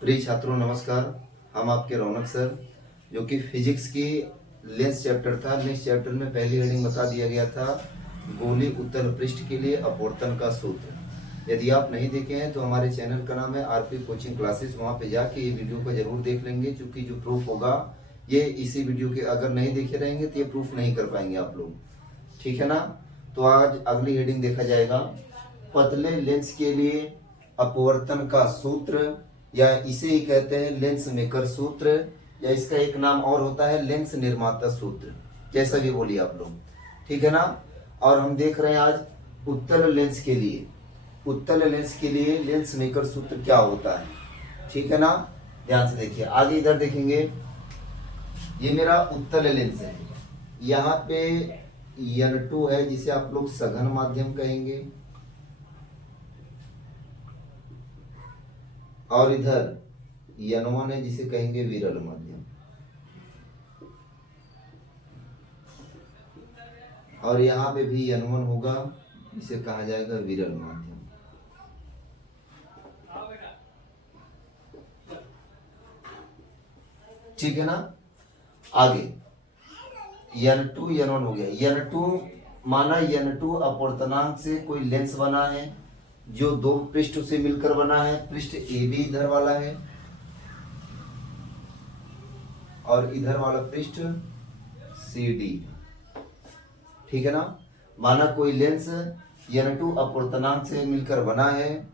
प्रिय छात्रों नमस्कार। हम आपके रौनक सर, जो कि फिजिक्स की लेंस चैप्टर था। लेंस चैप्टर में पहली हेडिंग बता दिया गया था, गोली उत्तल पृष्ठ के लिए अपवर्तन का सूत्र। यदि आप नहीं देखे हैं तो हमारे चैनल का नाम है आरपी कोचिंग क्लासेस, वहाँ पे जाके ये वीडियो को जरूर देख लेंगे, क्योंकि जो प्रूफ होगा ये इसी वीडियो के, अगर नहीं देखे रहेंगे तो ये प्रूफ नहीं कर पाएंगे आप लोग, ठीक है ना। तो आज अगली हेडिंग देखा जाएगा, पतले लेंस के लिए अपवर्तन का सूत्र, या इसे ही कहते हैं लेंस मेकर सूत्र, या इसका एक नाम और होता है लेंस निर्माता सूत्र, जैसा भी बोलिए आप लोग, ठीक है ना। और हम देख रहे हैं आज उत्तल लेंस के लिए, उत्तल लेंस के लिए लेंस मेकर सूत्र क्या होता है, ठीक है ना। ध्यान से देखिए, आगे इधर देखेंगे, ये मेरा उत्तल लेंस है, यहाँ पे N2 है जिसे आप लोग सघन माध्यम कहेंगे, और इधर N1 है जिसे कहेंगे विरल माध्यम, और यहाँ पे भी N1 होगा जिसे कहा जाएगा विरल माध्यम। ठीक है ना। आगे N2 N1 हो गया। N2 माना N2 अपवर्तनांक से कोई लेंस बना है जो दो पृष्ठों से मिलकर बना है। पृष्ठ ए बी इधर वाला है और इधर वाला पृष्ठ सी डी, ठीक है ना। माना कोई लेंस N2 अपवर्तनांक से मिलकर बना है,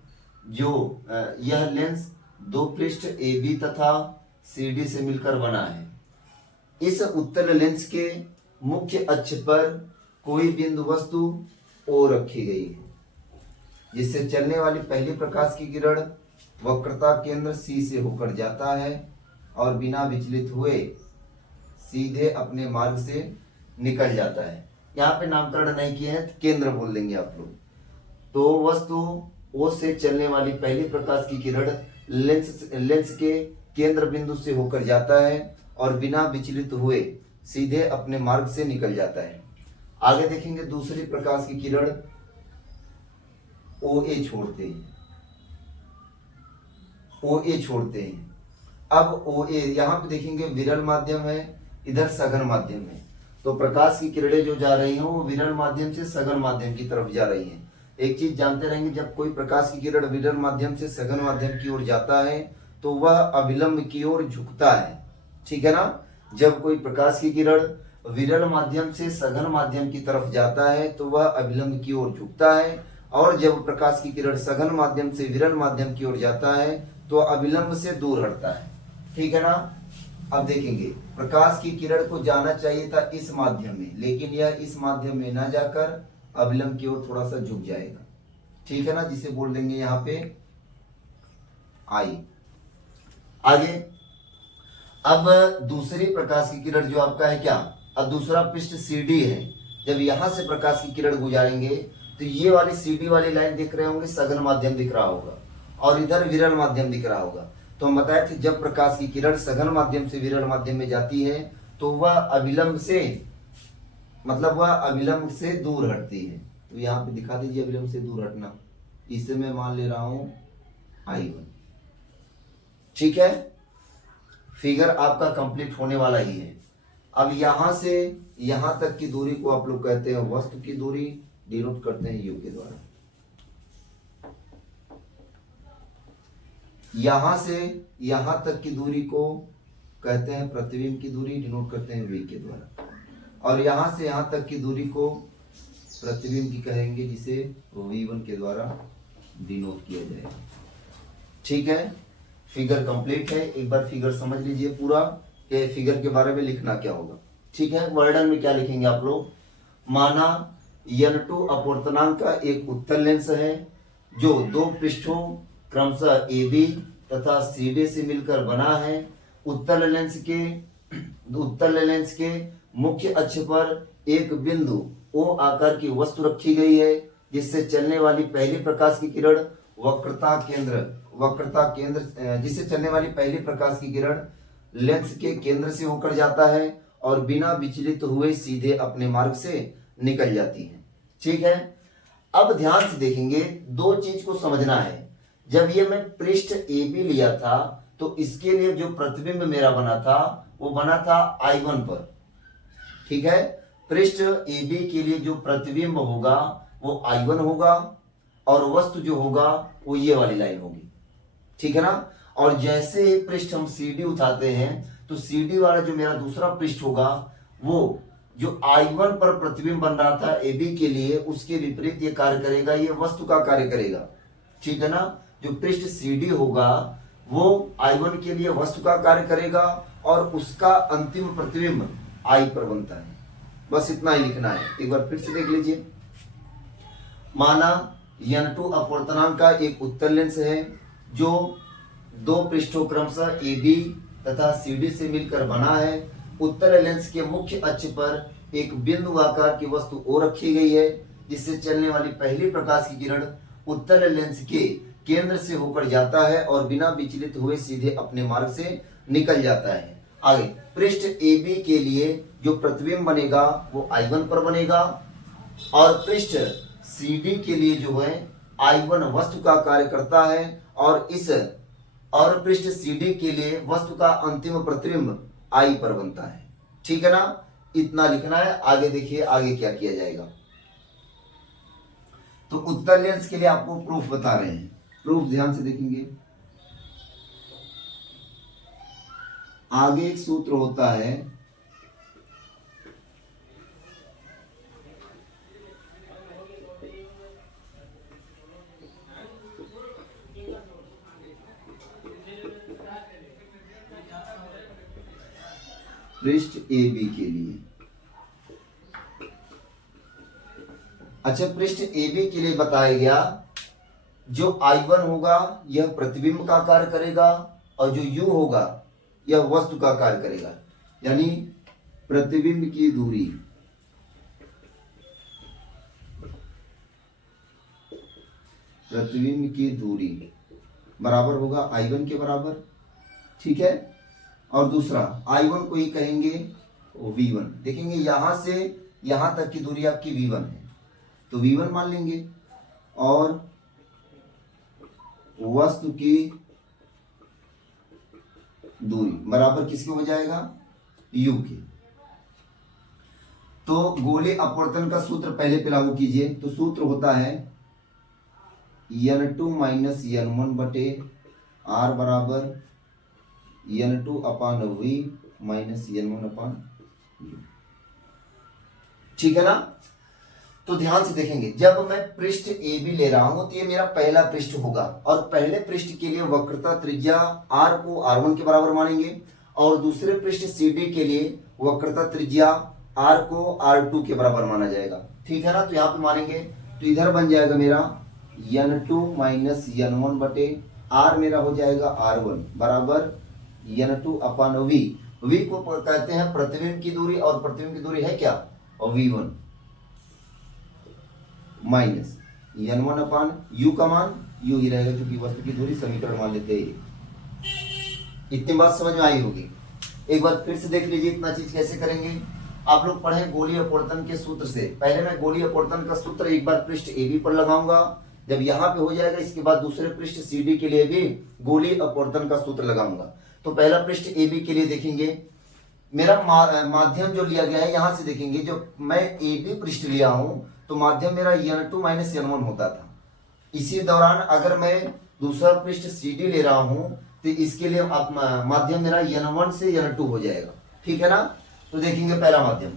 जो यह लेंस दो पृष्ठ ए बी तथा सी डी से मिलकर बना है। इस उत्तल लेंस के मुख्य अक्ष पर कोई बिंदु वस्तु O रखी गई है, जिससे चलने वाली पहली प्रकाश की किरण वक्रता केंद्र C से होकर जाता है और बिना विचलित हुए सीधे अपने मार्ग से निकल जाता है। यहाँ पे नामकरण नहीं किए हैं, केंद्र बोल देंगे आप लोग। तो वस्तु O से चलने वाली पहली प्रकाश की किरण लेंस के केंद्र बिंदु से होकर जाता है और बिना विचलित हुए सीधे अपने मार्ग से निकल जाता है। आगे देखेंगे, दूसरी प्रकाश की किरण OA छोड़ते हैं। अब OA यहाँ पे देखेंगे विरल माध्यम है, इधर सघन माध्यम है। तो प्रकाश की किरणें जो जा रही हैं वो विरल माध्यम से सघन माध्यम की तरफ जा रही हैं। एक चीज जानते रहेंगे, जब कोई प्रकाश की किरण विरल माध्यम से सघन माध्यम की ओर जाता है तो वह अविलंब की ओर झुकता है, ठीक है ना। जब कोई प्रकाश की किरण विरल माध्यम से सघन माध्यम की तरफ जाता है तो वह अविलंब की ओर झुकता है, और जब प्रकाश की किरण सघन माध्यम से विरल माध्यम की ओर जाता है तो अविलंब से दूर हटता है, ठीक है ना। अब देखेंगे, प्रकाश की किरण को जाना चाहिए था इस माध्यम में, लेकिन यह इस माध्यम में ना जाकर अविलंब की ओर थोड़ा सा झुक जाएगा, ठीक है ना, जिसे बोल देंगे यहाँ पे आई। आगे, अब दूसरी प्रकाश की किरण जो आपका है क्या, अब दूसरा पृष्ठ CD है। जब यहां से प्रकाश की किरण गुजारेंगे तो ये वाली CD वाली लाइन दिख रहे होंगे, सघन माध्यम दिख रहा होगा, और इधर विरल माध्यम दिख रहा होगा। तो हम बताए थे, जब प्रकाश की किरण सघन माध्यम से विरल माध्यम में जाती है तो वह अविलंब से, मतलब वह अविलंब से दूर हटती है। तो यहाँ पे दिखा दीजिए अविलंब से दूर हटना, इसे मैं मान ले रहा हूं I1, ठीक है। फिगर आपका कंप्लीट होने वाला ही है। अब यहां से यहां तक की दूरी को आप लोग कहते हैं वस्तु की दूरी, डिनोट करते हैं U के द्वारा। यहां से यहां तक की दूरी को कहते हैं प्रतिबिंब की दूरी, डिनोट करते हैं V के द्वारा। और यहां से यहां तक की दूरी को प्रतिबिंब की कहेंगे, जिसे V1 के द्वारा डिनोट किया जाएगा, ठीक है। फिगर कंप्लीट है। एक बार फिगर समझ लीजिए पूरा, कि फिगर के बारे में लिखना क्या होगा, ठीक है। वर्णन में क्या लिखेंगे आप लोग, माना N2 अपवर्तनांक का एक उत्तल लेंस है जो दो पृष्ठों क्रमशः AB तथा CD से मिलकर बना है। उत्तल लेंस के मुख्य अक्ष पर एक बिंदु O आकार की वस्तु रखी गई है, जिससे चलने वाली पहली प्रकाश की किरण जिससे चलने वाली पहली प्रकाश की किरण लेंस के केंद्र से होकर जाता है और बिना विचलित हुए सीधे अपने मार्ग से निकल जाती है, ठीक है। अब ध्यान से देखेंगे, दो चीज को समझना है। जब ये मैं पृष्ठ AB लिया था तो इसके लिए जो प्रतिबिंब मेरा बना था वो बना था I1 पर, ठीक है। पृष्ठ AB के लिए जो प्रतिबिंब होगा वो I1 होगा और वस्तु जो होगा वो ये वाली लाइन होगी, ठीक है ना। और जैसे ही पृष्ठ हम CD उठाते हैं तो CD वाला जो मेरा दूसरा पृष्ठ होगा वो जो I1 पर प्रतिबिंब बन रहा था AB के लिए उसके विपरीत ये कार्य करेगा, ये वस्तु का कार्य करेगा, ठीक है ना। जो पृष्ठ CD होगा वो I1 के लिए वस्तु का कार्य करेगा और उसका अंतिम प्रतिबिंब I पर बनता है। बस इतना ही लिखना है। एक बार फिर से देख लीजिए। माना N2 अपवर्तनांक का एक उत्तल लेंस है जो दो पृष्ठों क्रमशः AB तथा CD से मिलकर बना है। उत्तल लेंस के मुख्य अक्ष पर एक बिंदु आकार की वस्तु O रखी गई है जिससे चलने वाली पहली प्रकाश की किरण उत्तल लेंस के केंद्र से होकर जाता है और बिना विचलित हुए सीधे अपने मार्ग से निकल जाता है। आगे पृष्ठ AB के लिए जो प्रतिबिंब बनेगा वो I1 पर बनेगा और पृष्ठ CD के लिए जो है I1 वस्तु का कार्य करता है और पृष्ठ CD के लिए वस्तु का अंतिम प्रतिबिंब I पर बनता है, ठीक है ना। इतना लिखना है। आगे देखिए आगे क्या किया जाएगा। तो उत्तल लेंस के लिए आपको प्रूफ बता रहे हैं। प्रूफ ध्यान से देखेंगे। आगे एक सूत्र होता है पृष्ठ AB के लिए। अच्छा, पृष्ठ AB के लिए बताया गया जो I1 होगा यह प्रतिबिंब का कार्य करेगा और जो U होगा यह वस्तु का कार्य करेगा, यानी प्रतिबिंब की दूरी बराबर होगा I1 के बराबर, ठीक है। और दूसरा I1 को ही कहेंगे V1। देखेंगे यहां से यहां तक की दूरी आपकी V1 है तो V1 मान लेंगे और वस्तु की दूरी बराबर किसके हो जाएगा, U के। तो गोले अपवर्तन का सूत्र पहले पे लागू कीजिए। तो सूत्र होता है N2 माइनस N1 बटे R बराबर N2 अपान V माइनस N1 अपान U, ठीक है ना। तो ध्यान से देखेंगे, जब मैं पृष्ठ AB ले रहा हूं तो ये मेरा पहला पृष्ठ होगा और पहले पृष्ठ के लिए वक्रता त्रिज्या R को R1 के बराबर मानेंगे और दूसरे पृष्ठ CD के लिए वक्रता त्रिज्या R को R2 के बराबर माना जाएगा, ठीक है ना। तो यहाँ पे मानेंगे तो इधर बन जाएगा मेरा N2 माइनस N1 बटे R मेरा हो जाएगा R1 बराबर N2 अपान V। V को कहते हैं प्रतिबिंब की दूरी और प्रतिबिंब की दूरी है क्या, और V1 माइनस N1 अपान U का मान U ही रहेगा क्योंकि वस्तु की दूरी समीकरण मान लेते हैं। इतनी बात समझ में आई होगी। एक बार फिर से देख लीजिए इतना चीज कैसे करेंगे। आप लोग पढ़े गोलीय अपवर्तन के सूत्र से। पहले मैं गोलीय अपवर्तन का सूत्र एक बार पृष्ठ AB पर लगाऊंगा, जब यहाँ पे हो जाएगा इसके बाद दूसरे पृष्ठ CD के लिए भी गोलीय अपवर्तन का सूत्र लगाऊंगा। तो पहला पृष्ठ AB के लिए देखेंगे, मेरा माध्यम जो लिया गया है यहां से देखेंगे, जो मैं AB पृष्ठ लिया हूं तो माध्यम मेरा N2 माइनस N1 होता था। इसी दौरान अगर मैं दूसरा पृष्ठ CD ले रहा हूं तो इसके लिए माध्यम मेरा N1 से N2 हो जाएगा, ठीक है ना। तो देखेंगे पहला माध्यम,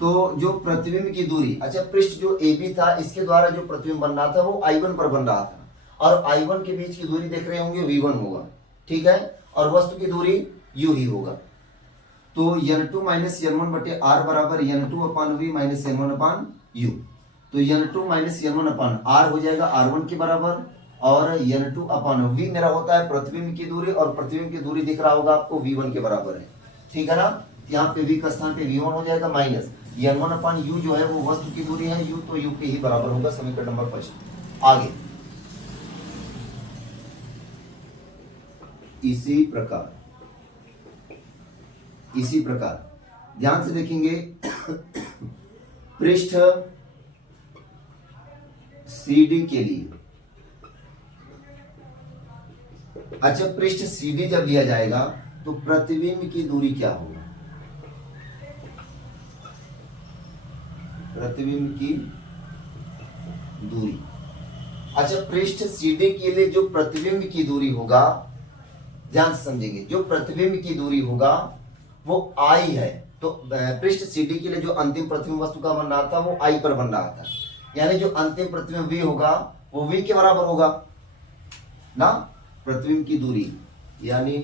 तो जो प्रतिबिंब की दूरी, अच्छा पृष्ठ जो AB था इसके द्वारा जो प्रतिबिंब बन रहा था वो I1 पर बन रहा था और I1 के बीच की दूरी देख रहे होंगे V1 होगा, ठीक है, और वस्तु की दूरी U ही होगा। तो N2 माइनस N1 बटे R बराबर N2 अपान V माइनस N1 अपान U। तो N2 माइनस N1 अपान R हो जाएगा R1 के बराबर और N2 अपान V मेरा होता है प्रतिबिंब की दूरी और प्रतिबिंब की दूरी दिख रहा होगा आपको V1 के बराबर है, ठीक है ना। यहाँ पे V का स्थान पे V1 हो जाएगा माइनस N1 अपान U जो है वो वस्तु की दूरी है U, तो U के ही बराबर होगा, समीकरण नंबर फर्स्ट। आगे इसी प्रकार ध्यान से देखेंगे, पृष्ठ CD के लिए अच्छा, पृष्ठ CD जब लिया जाएगा तो प्रतिबिंब की दूरी क्या होगा? प्रतिबिंब की दूरी। अच्छा, पृष्ठ CD के लिए जो प्रतिबिंब की दूरी होगा, ध्यान से समझेंगे, जो प्रतिबिंब की दूरी होगा वो I है। तो पृष्ठ CD के लिए जो अंतिम प्रतिबिंब वस्तु का बन रहा था वो I पर बन रहा था, यानी जो अंतिम प्रतिबिंब V होगा वो V के बराबर होगा ना। प्रतिबिंब की दूरी यानी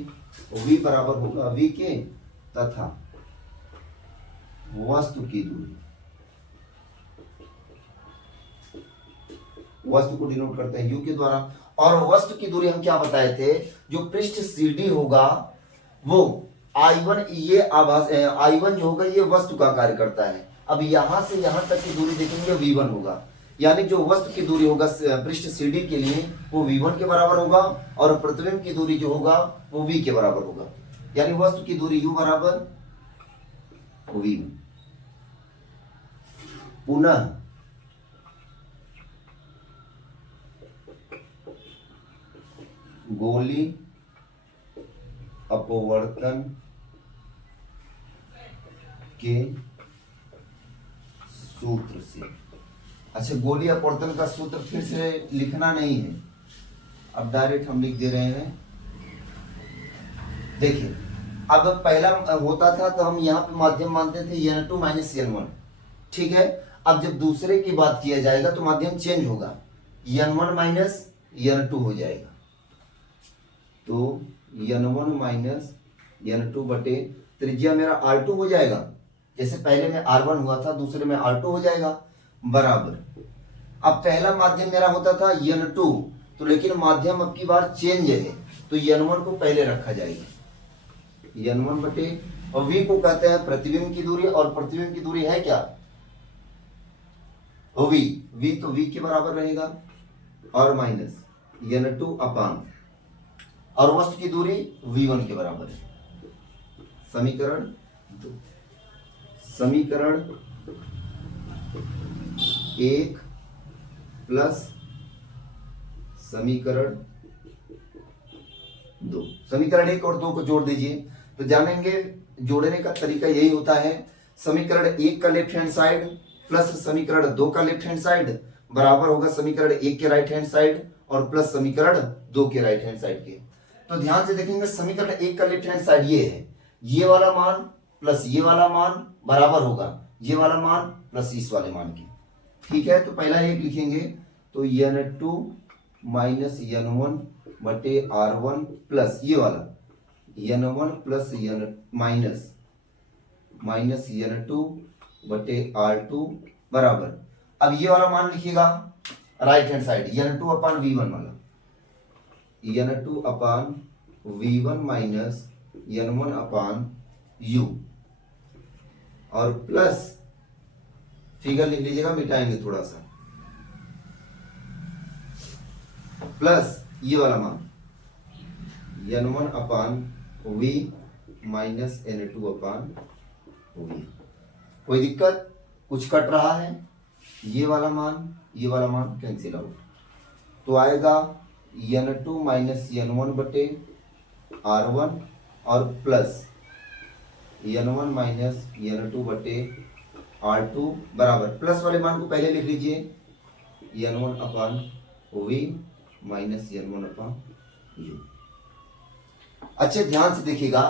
V बराबर होगा V के, तथा वस्तु की दूरी, वस्तु को डिनोट करते हैं U के द्वारा। और वस्तु की दूरी हम क्या बताए थे, जो पृष्ठ CD होगा वो I1, ये आभास I1 जो होगा ये वस्तु का कार्य करता है। अब यहां से यहां तक की दूरी देखेंगे V1 होगा, यानी जो वस्तु की दूरी होगा पृष्ठ CD के लिए वो V1 के बराबर होगा, और प्रतिबिंब की दूरी जो होगा वो V के बराबर होगा, यानी वस्तु की दूरी U बराबर V1। पुनः गोली अपवर्तन के सूत्र से। अच्छा, गोली अपवर्तन का सूत्र फिर से लिखना नहीं है, अब डायरेक्ट हम लिख दे रहे हैं। देखिए, अब पहला होता था तो हम यहाँ पे माध्यम मानते थे n2 माइनस n1, ठीक है। अब जब दूसरे की बात किया जाएगा तो माध्यम चेंज होगा, n1 माइनस n2 हो जाएगा। तो n1 माइनस n2 बटे त्रिज्या मेरा r2 हो जाएगा, जैसे पहले में r1 हुआ था दूसरे में r2 हो जाएगा, बराबर। अब पहला माध्यम मेरा होता था n2, तो लेकिन माध्यम अब की बार चेंज है तो n1 को पहले रखा जाएगा, n1 बटे, और v को कहते हैं प्रतिबिंब की दूरी, और प्रतिबिंब की दूरी है क्या, v तो v के बराबर रहेगा, और माइनस n2 अपान, और वस्तु की दूरी v1 के बराबर है। समीकरण 2, समीकरण 1 प्लस समीकरण 2, समीकरण 1 और 2 को जोड़ दीजिए तो जानेंगे जोड़ने का तरीका यही होता है। समीकरण 1 का लेफ्ट हैंड साइड प्लस समीकरण 2 का लेफ्ट हैंड साइड बराबर होगा समीकरण 1 के राइट हैंड साइड और प्लस समीकरण 2 के राइट हैंड साइड के। तो ध्यान से देखेंगे, समीकरण 1 का लेफ्ट हैंड साइड ये है, ये वाला मान प्लस ये वाला मान बराबर होगा ये वाला मान प्लस इस वाले मान के, ठीक है। तो पहला एक लिखेंगे, तो n2 माइनस n1 बटे r1 प्लस ये वाला n1 प्लस माइनस n2 बटे r2 बराबर। अब ये वाला मान लिखिएगा राइट हैंड साइड, n2 अपान v1 वाला, n2 अपान v1 माइनस n1 अपान u, और प्लस फिगर लिख लीजिएगा, मिटाएंगे थोड़ा सा, प्लस ये वाला मान n1 अपान v माइनस n2 अपान v। कोई दिक्कत, कुछ कट रहा है, ये वाला मान कैंसिल आउट, तो आएगा n2 माइनस n1 बटे r1 और प्लस n1 माइनस n2 बटे r2 बराबर, प्लस वाले मान को पहले लिख लीजिए n1 अपान v माइनस n1 अपान u। अच्छे ध्यान से देखिएगा,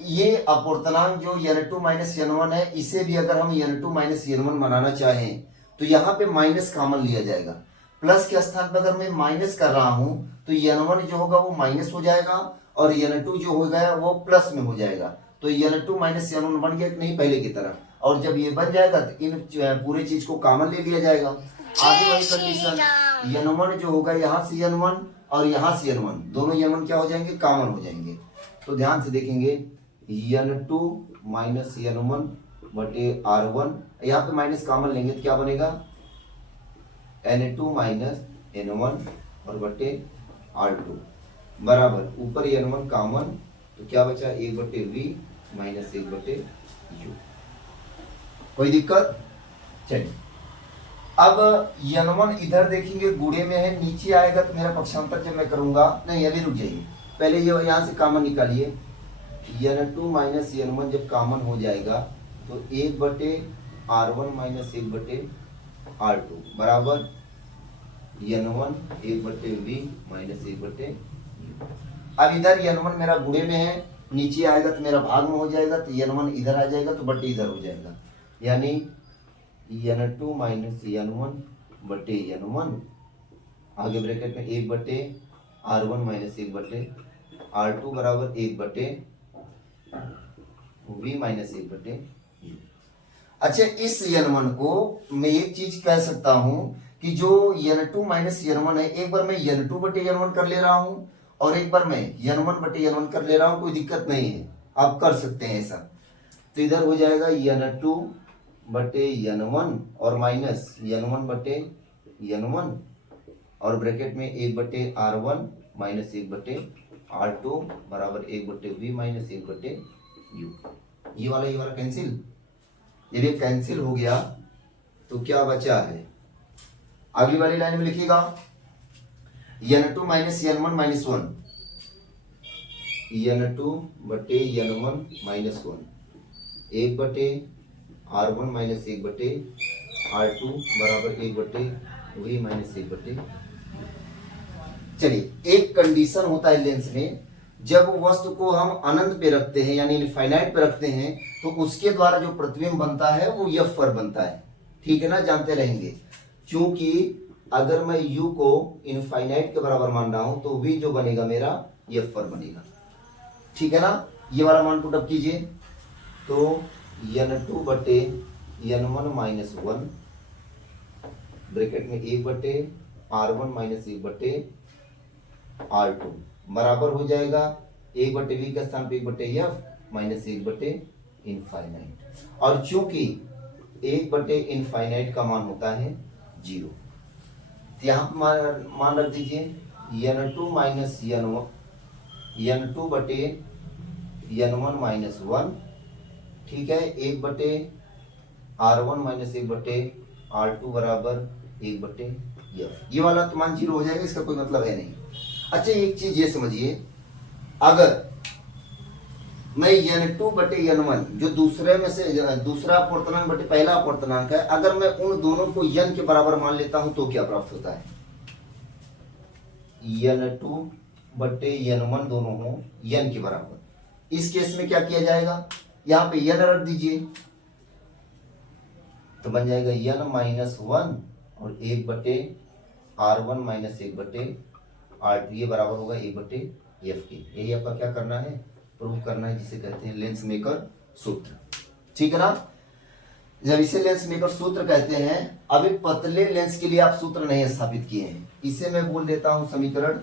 ये अपवर्तनांक जो n2 माइनस n1 है, इसे भी अगर हम n2 माइनस n1 बनाना चाहें तो यहाँ पे माइनस कॉमन लिया जाएगा, प्लस के स्थान पर अगर मैं माइनस कर रहा हूं तो n1 जो होगा वो माइनस हो जाएगा और n2 जो हो गया वो प्लस में हो जाएगा, तो n2 माइनस n1 बन गया कि नहीं पहले की तरह। और जब ये बन जाएगा तो इन पूरे चीज को कॉमन ले लिया जाएगा। आगे वही कंडीशन, n1 जो होगा यहाँ से n1 और यहाँ से n1, दोनों n1 क्या हो जाएंगे, कॉमन हो जाएंगे। तो ध्यान से देखेंगे, n2 माइनस n1 बटे r1, यहाँ पे माइनस कॉमन लेंगे तो क्या बनेगा, n2 माइनस n1 और बटे r2 बराबर, ऊपर n1 कॉमन तो क्या बचा, 1 बटे v माइनस 1 बटे u। कोई दिक्कत, चलिए अब n1 इधर देखेंगे गुणे में है, नीचे आएगा तो मेरा पक्षांतर जब मैं करूंगा, नहीं अभी रुक जाइए, पहले ये यहाँ से कॉमन निकालिए, n2 माइनस n1 जब कॉमन हो जाएगा तो 1/r1 माइनस 1/r2 बराबर n1 1/v माइनस 1/u। अब इधर n1 मेरा गुणे में है, नीचे आएगा तो मेरा भाग में हो जाएगा, तो n1 इधर आ जाएगा तो बटे इधर हो जाएगा, यानी n2 माइनस n1/n1 आगे ब्रैकेट में 1/r1 माइनस 1/r2 बराबर 1/v माइनस 1/u। अच्छा, इस n1 को मैं एक चीज कह सकता हूं कि जो n2 माइनस n1 है, एक बार मैं n2/n1 कर ले रहा हूं और एक बार मैं n1/n1 कर ले रहा हूं, कोई दिक्कत नहीं है, आप कर सकते हैं ऐसा। तो इधर हो जाएगा n2/n1 और माइनस n1/n1 और ब्रैकेट में 1/r1 माइनस 1/r2 बराबर 1/v माइनस 1/u। ये वाला कैंसिल, जब ये कैंसिल हो गया तो क्या बचा है, अगली वाली लाइन में लिखिएगा n2 minus n1 minus 1, n2/n1 minus 1 1/r1 minus 1/r2 बराबर 1/v माइनस 1/। चलिए, एक कंडीशन होता है लेंस में, जब वस्तु को हम अनंत पे रखते हैं यानी इनफाइनाइट पे रखते हैं तो उसके द्वारा जो प्रतिबिंब बनता है वो f पर बनता है, ठीक है ना, जानते रहेंगे। क्योंकि अगर मैं u को इनफाइनाइट के बराबर मान रहा हूं तो v जो बनेगा मेरा f पर बनेगा, ठीक है ना। ये वाला मान पुट अप कीजिए, तो n2/n1 माइनस 1 ब्रैकेट में 1/r1 माइनस 1/r2 बराबर हो जाएगा 1/v के स्थान पे 1/f माइनस 1/इनफाइनाइट। और चूंकि 1/इनफाइनाइट का मान होता है 0, तो यहाँ मान रख दीजिए n2 माइनस n2/n1 माइनस 1, ठीक है, 1/r1 माइनस 1/r2 बराबर 1/f। ये वाला तो मान 0 हो जाएगा, इसका कोई मतलब है नहीं। अच्छा, एक चीज ये समझिए, अगर मैं n2/n1 जो दूसरे में से दूसरा अपूर्णांक बटे पहला अपूर्णांक है, अगर मैं उन दोनों को n के बराबर मान लेता हूं तो क्या प्राप्त होता है, n2/n1 दोनों हो n के बराबर। इस केस में क्या किया जाएगा, यहां पे n रख दीजिए तो बन जाएगा n माइनस 1 और 1/r1 माइनस 1/r2, ये बराबर होगा 1/f के। यही आपका क्या करना है, प्रूव करना है, जिसे कहते हैं लेंस मेकर सूत्र, ठीक है ना। जब इसे लेंस मेकर सूत्र कहते हैं, अभी पतले लेंस के लिए आप सूत्र नहीं स्थापित किए हैं, इसे मैं बोल देता हूं समीकरण।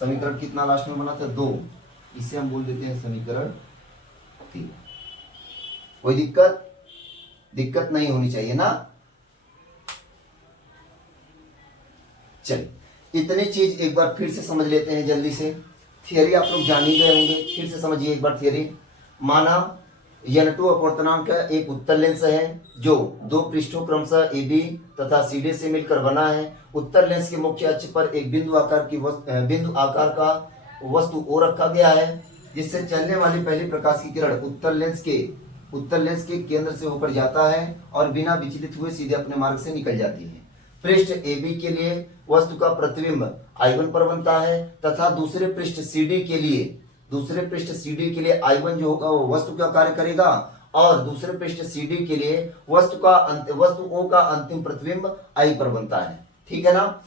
समीकरण कितना लास्ट में बना था, 2, इसे हम बोल देते हैं समीकरण 3। कोई दिक्कत नहीं होनी चाहिए ना। चलिए, इतनी चीज एक बार फिर से समझ लेते हैं जल्दी से। थियरी आप लोग जान ही गए होंगे, फिर से समझिए एक बार थियरी। माना n2 अपूर्णांक का एक उत्तल लेंस है जो दो पृष्ठों क्रमशः AB तथा CD से मिलकर बना है। उत्तल लेंस के मुख्य अक्ष पर एक बिंदु आकार का वस्तु O रखा गया है, जिससे चलने वाली पहली प्रकाश की किरण उत्तल लेंस के केंद्र से होकर जाता है और बिना विचलित हुए सीधे अपने मार्ग से निकल जाती है। पृष्ठ AB के लिए वस्तु का प्रतिबिंब I1 पर बनता है तथा दूसरे पृष्ठ CD के लिए I1 जो होगा वो वस्तु का कार्य करेगा और दूसरे पृष्ठ CD के लिए वस्तु O का अंतिम प्रतिबिंब I पर बनता है, ठीक है ना।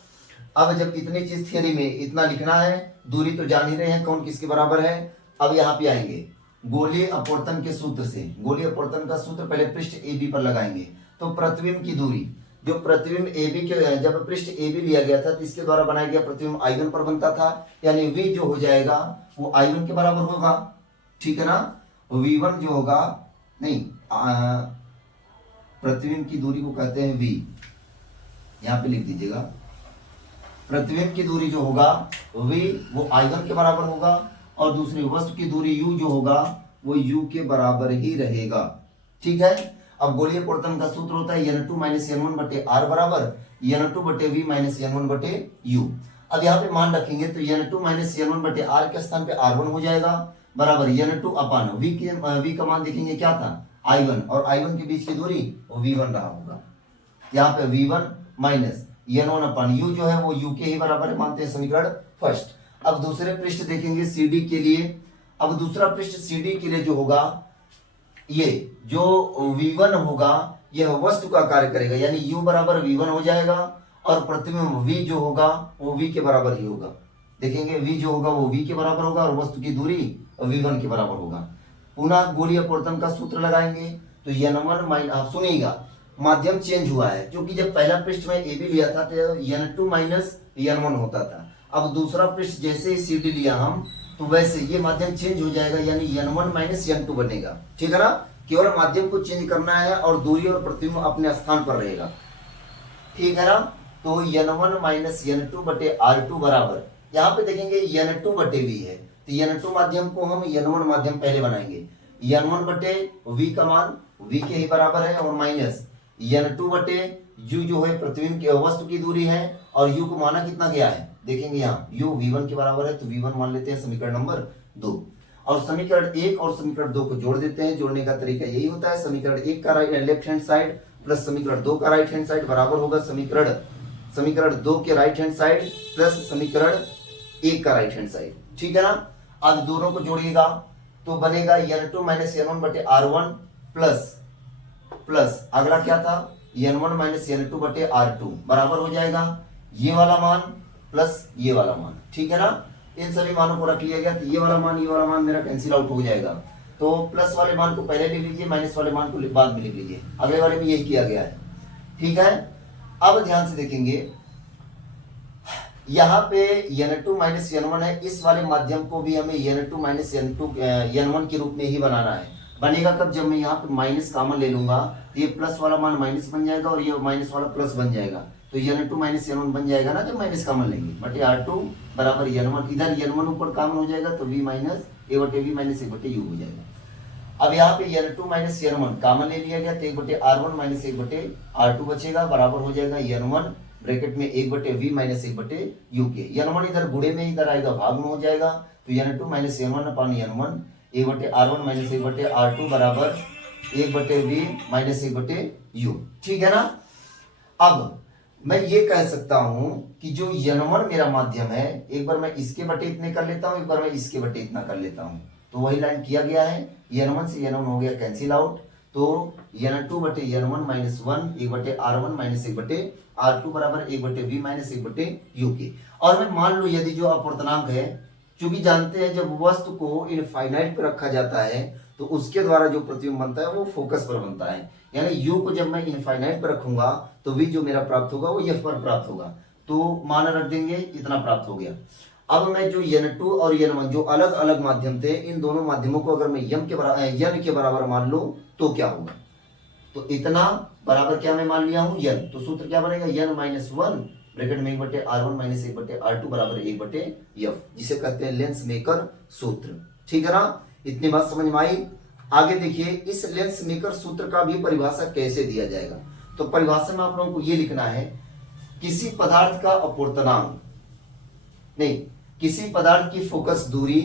अब जब इतनी चीज थियरी में इतना लिखना है, दूरी तो जान ही रहे हैं कौन किसके बराबर है। अब यहाँ पे आएंगे गोलीय अपवर्तन के सूत्र से। गोलीय अपवर्तन का सूत्र पहले पृष्ठ AB पर लगाएंगे, तो प्रतिबिंब की दूरी जो प्रतिबिंब AB के जब पृष्ठ AB लिया गया था तो इसके द्वारा बनाया गया प्रतिबिंब I1 पर बनता था, यानी V जो हो जाएगा वो I1 के बराबर होगा, ठीक है ना। V1 जो होगा नहीं, प्रतिबिंब की दूरी को कहते हैं V, यहाँ पे लिख दीजिएगा। प्रतिबिंब की दूरी जो होगा V वो I1 के बराबर होगा और दूसरी वस्तु की दूरी U जो होगा वो U के बराबर ही रहेगा, ठीक है। अब गोलीय अपवर्तन का सूत्र होता है n2 माइनस n1 बटे r बराबर n2 बटे v माइनस n1 बटे u। अब यहाँ पे मान रखेंगे तो n2 माइनस n1 बटे r के स्थान पे r1 हो जाएगा बराबर n2 अपान v का मान देखेंगे क्या था i1 और i1 के बीच की दूरी वो v1 रहा होगा। यहाँ पे v1 माइनस n1 अपान u जो है वो u के ही बराबर है, मानते हैं समीकरण फर्स्ट। अब दूसरे पृष्ठ देखेंगे CD के लिए। अब दूसरा पृष्ठ CD के लिए जो होगा, ये जो v1 होगा यह वस्तु का कार्य करेगा, यानी u बराबर v1 हो जाएगा और प्रतिबिंब v जो होगा वो v के बराबर ही होगा। देखेंगे v जो होगा वो v के बराबर होगा और वस्तु की दूरी v1 के बराबर होगा। पुनः गोलीय अपवर्तन का सूत्र लगाएंगे तो n1 माइनस, आप सुनिएगा माध्यम चेंज हुआ है, क्योंकि जब पहला पृष्ठ में AB लिया था तो n2 माइनस n1 होता था। अब दूसरा पृष्ठ जैसे ही CD लिया हम तो वैसे ये माध्यम चेंज हो जाएगा, यानी n1 माइनस n2 बनेगा। ठीक है ना, केवल माध्यम को चेंज करना है और दूरी और प्रतिबिंब अपने स्थान पर रहेगा। ठीक है ना, तो n1 माइनस n2 बटे r2 बराबर, यहाँ पे देखेंगे n2 बटे v है तो n2 माध्यम को हम n1 माध्यम पहले बनाएंगे। n1 बटे v का मान v के ही बराबर है और माइनस n2 बटे u जो है प्रतिबिंब की वस्तु की दूरी है और u को माना कितना गया है, देखेंगे यहाँ u v1 के बराबर है तो v1 मान लेते हैं समीकरण नंबर 2 और समीकरण 1 और समीकरण 2 को जोड़ देते हैं। जोड़ने का तरीका यही होता है, समीकरण 1 का लेफ्ट हैंड साइड प्लस समीकरण 2 का राइट हैंड साइड बराबर होगा समीकरण 2 के राइट हैंड साइड प्लस समीकरण 1 का राइट हैंड साइड। ठीक है ना, अब दोनों को जोड़िएगा तो बनेगा n2 माइनस n1 बटे r1 प्लस अगला क्या था n1 माइनस n2 बटे r2 बराबर हो जाएगा ये वाला मान प्लस ये वाला मान। ठीक है ना, इन सभी मानों को रख लिया गया तो ये वाला मान मेरा कैंसिल आउट हो जाएगा। तो प्लस वाले मान को पहले लिख लीजिए, माइनस वाले मान को बाद में लिख लीजिए। अगले वाले में यही किया गया है। ठीक है, अब ध्यान से देखेंगे यहाँ पे n2 माइनस n1 है, इस वाले माध्यम को भी हमें n2 माइनस n1 के रूप में ही बनाना है। बनेगा कब, जब मैं यहाँ पे माइनस कॉमन ले लूंगा तो ये प्लस वाला मान माइनस बन जाएगा और ये माइनस वाला प्लस बन जाएगा। तो n2 माइनस n1 बन जाएगा ना जब माइनस कॉमन लेंगे, बटे r2 बराबर n1, इधर n1 ऊपर कॉमन हो जाएगा तो v माइनस a बटे v माइनस a बटे u हो जाएगा। अब यहाँ पे n2 माइनस n1 कॉमन ले लिया गया तो 1 बटे r1 माइनस 1 बटे r2 बचेगा बराबर हो जाएगा n1 ब्रैकेट में 1 बटे v माइनस 1 बटे u के। n1 इधर गुणे में इधर आएगा भाग में हो जाएगा तो n2 minus n1 upon n1 a बटे r1 माइनस 1 बटे r2 बराबर 1 बटे v माइनस 1 बटे u। ठीक है ना, अब मैं ये कह सकता हूं कि जो n1 मेरा माध्यम है, एक बार मैं इसके बटे इतने कर लेता हूं, एक बार मैं इसके बटे इतना कर लेता हूं, तो वही लाइन किया गया है। n1 से n1 हो गया कैंसिल आउट, तो n2 बटे n1 माइनस 1 1 बटे r1 माइनस 1 बटे r2 बराबर 1 बटे v माइनस 1 बटे u के। और मैं मान लूं यदि जो अपवर्तनांक है, क्योंकि जानते हैं जब वस्तु को इनफाइनाइट पर रखा जाता है तो उसके द्वारा जो प्रतिबिंब बनता है वो फोकस पर बनता है, यानी u को जब मैं इनफाइनाइट पर रखूंगा तो v जो मेरा प्राप्त होगा वो f पर प्राप्त होगा, तो मान रख देंगे इतना प्राप्त हो गया। अब मैं जो n2 और n1 जो अलग अलग माध्यम थे, इन दोनों माध्यमों को अगर मैं n के बराबर मान लूं तो क्या होगा, तो इतना बराबर क्या मैं मान लिया हूं n, तो सूत्र क्या बनेगा n माइनस 1 ब्रैकेट में 1 बटे r1 माइनस 1 बटे r2 बराबर 1 बटे f, जिसे कहते हैं लेंस मेकर सूत्र। ठीक है ना, इतनी बात समझ में आई। आगे देखिए इस लेंस मेकर सूत्र का भी परिभाषा कैसे दिया जाएगा, तो परिभाषा में आप लोगों को ये लिखना है किसी पदार्थ का अपवर्तनांक नहीं, किसी पदार्थ की फोकस दूरी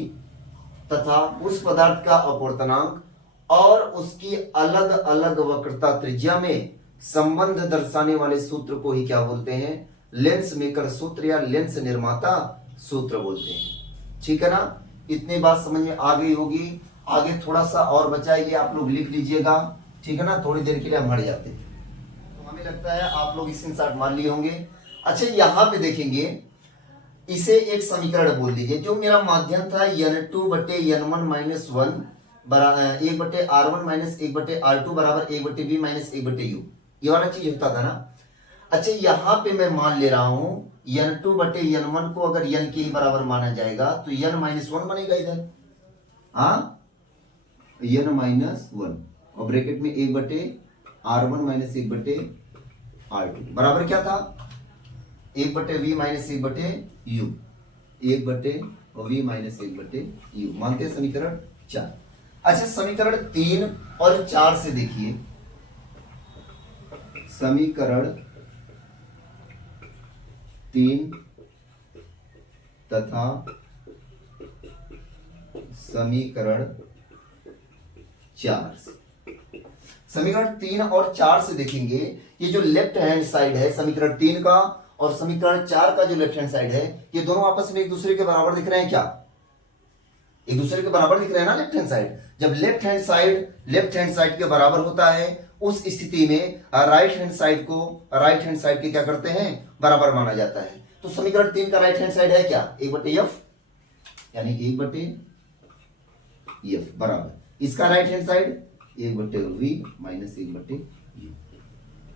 तथा उस पदार्थ का अपवर्तनांक और उसकी अलग अलग वक्रता त्रिज्या में संबंध दर्शाने वाले सूत्र को ही क्या बोलते हैं, लेंस मेकर सूत्र या लेंस निर्माता सूत्र बोलते हैं। ठीक है ना, इतनी बात समझ में आ गई होगी। आगे थोड़ा सा और बचा है, ये आप लोग लिख लीजिएगा। ठीक है ना, थोड़ी देर के लिए हम हट जाते हैं, तो हमें लगता है आप लोग स्क्रीनशॉट मान लिए होंगे। अच्छा, यहाँ पे देखेंगे इसे एक समीकरण बोल लीजिए, जो मेरा माध्यम था n2 बटे n1 माइनस 1 1 बटे r1 माइनस 1 बटे r2 बराबर 1 बटे v माइनस 1 बटे u, ये वाला चीज होता था ना। अच्छा, यहाँ पे मैं मान ले रहा हूं n2 बटे n1 को अगर n के ही बराबर माना जाएगा तो n माइनस 1 बनेगा इधर, हाँ n माइनस 1 और ब्रैकेट में 1 बटे r1 माइनस 1 बटे r2 बराबर क्या था 1 बटे v माइनस 1 बटे u, 1 बटे v माइनस 1 बटे u, मानते हैं समीकरण 4। अच्छा, समीकरण 3 और 4 से देखिए, समीकरण 3 तथा समीकरण 4 से। समीकरण 3 और 4 से देखेंगे, ये जो लेफ्ट हैंड साइड है समीकरण 3 का और समीकरण 4 का जो लेफ्ट हैंड साइड है, ये दोनों आपस में एक दूसरे के बराबर दिख रहे हैं क्या? एक दूसरे के बराबर दिख रहे हैं ना लेफ्ट हैंड साइड। जब लेफ्ट हैंड साइड के बराबर होता है, उस स्थिति में राइट हैंड साइड के क्या करते हैं? बराबर माना जाता है। तो समीकरण 3 का राइट हैंड साइड है क्या? 1/f, यानी 1/f बराबर इसका right hand side 1/v minus 1/u।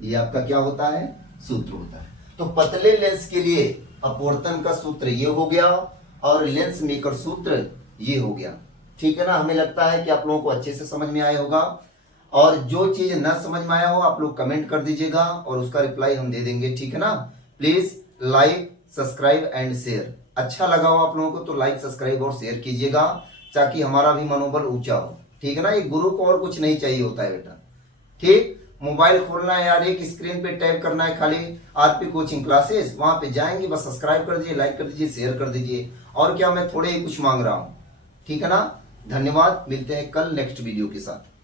ये आपका क्या होता है? सूत्र होता है। तो पतले लेंस के लिए अपवर्तन का सूत्र ये हो गया और लेंस मेकर सूत्र ये हो गया। ठीक है ना? हमें लगता है कि आप लोगों को अच्छे से समझ में आया होगा, और जो चीज ना समझ में आया हो आप लोग कमेंट कर दीजिएगा और उसका रिप्लाई हम दे देंगे। ठीक है ना? Please like, subscribe and share. अच्छा लगा हो आप लोगों को तो लाइक, सब्सक्राइब और शेयर कीजिएगा, ताकि हमारा भी मनोबल ऊंचा हो। ठीक है ना? एक गुरु को और कुछ नहीं चाहिए होता है बेटा। ठीक, मोबाइल खोलना है यार, एक स्क्रीन पे टाइप करना है खाली आरपी कोचिंग क्लासेस, वहां पे जाएंगे, बस सब्सक्राइब कर दीजिए, लाइक कर दीजिए, शेयर कर दीजिए। और क्या, मैं थोड़े ही कुछ मांग रहा हूं। ठीक है ना? धन्यवाद, मिलते हैं कल नेक्स्ट वीडियो के साथ।